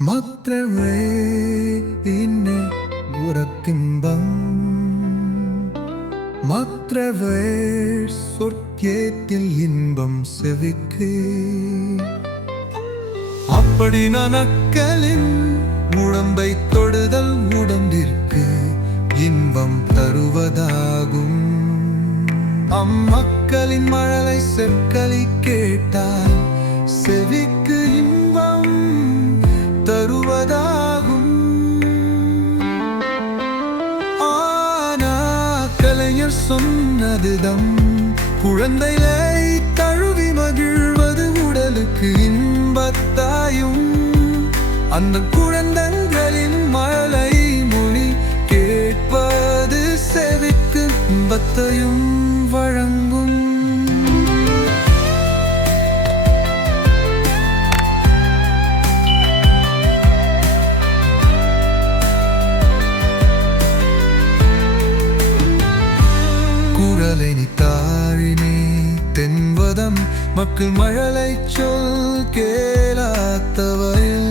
മാത്രമേ എന്നെ ഉറക്കിമ്പം മാത്രമേ சொர்க்கத்தில் இன்பம் செவிக்கு அப்படி நனக்களின் உடம்பை தொடுதல் உடம்பிற்கு இன்பம் தருவதாகும் அம்மக்களின் மழலை செற்களி கேட்டால் செவிக்கு இன்பம் பெயர் சொன்னதுதம் குழந்தைகளை தழுவி மகிழ்வது உடலுக்கு இன்பத்தாயும். அந்த குரலை தாழினே தென்வதம் மக்கள் மழலை சொல் கேளாத்தவரில்.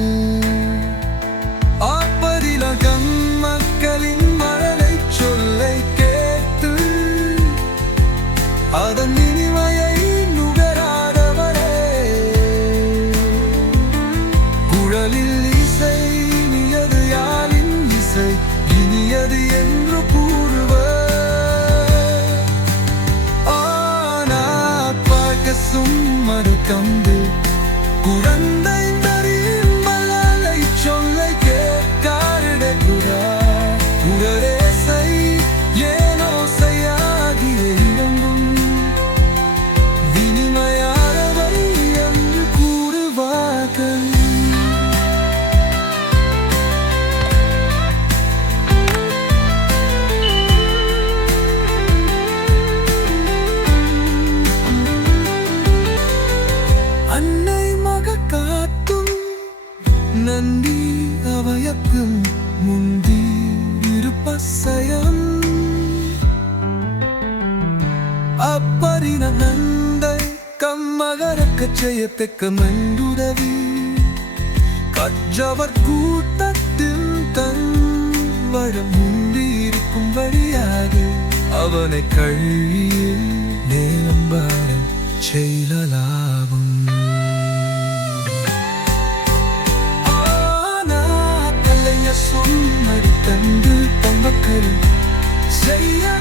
ஆப்பதிலகம் மக்களின் மழலை சொல்லை கேட்டு அதன் இனிமையை நுகராதவரே. குழலில் இசை இனியது யாழின் இசை இனியது என்று கூறுவர் பார்க்க மறு கந்து குழந்தை அவயக்கும் முந்தி இருப்பசயம். அப்பரின நந்தை கம்மகரக்க செய்யத்தக்க மண்டுதவி கற்றவர் கூட்டத்தில் தன் வழம் முந்தி இருக்கும் வழியாக அவனை கழியில் நேரம் நேலம்பாரம் செயலாகும் சொன்னடி தந்து தம்பக்கள் செய்ய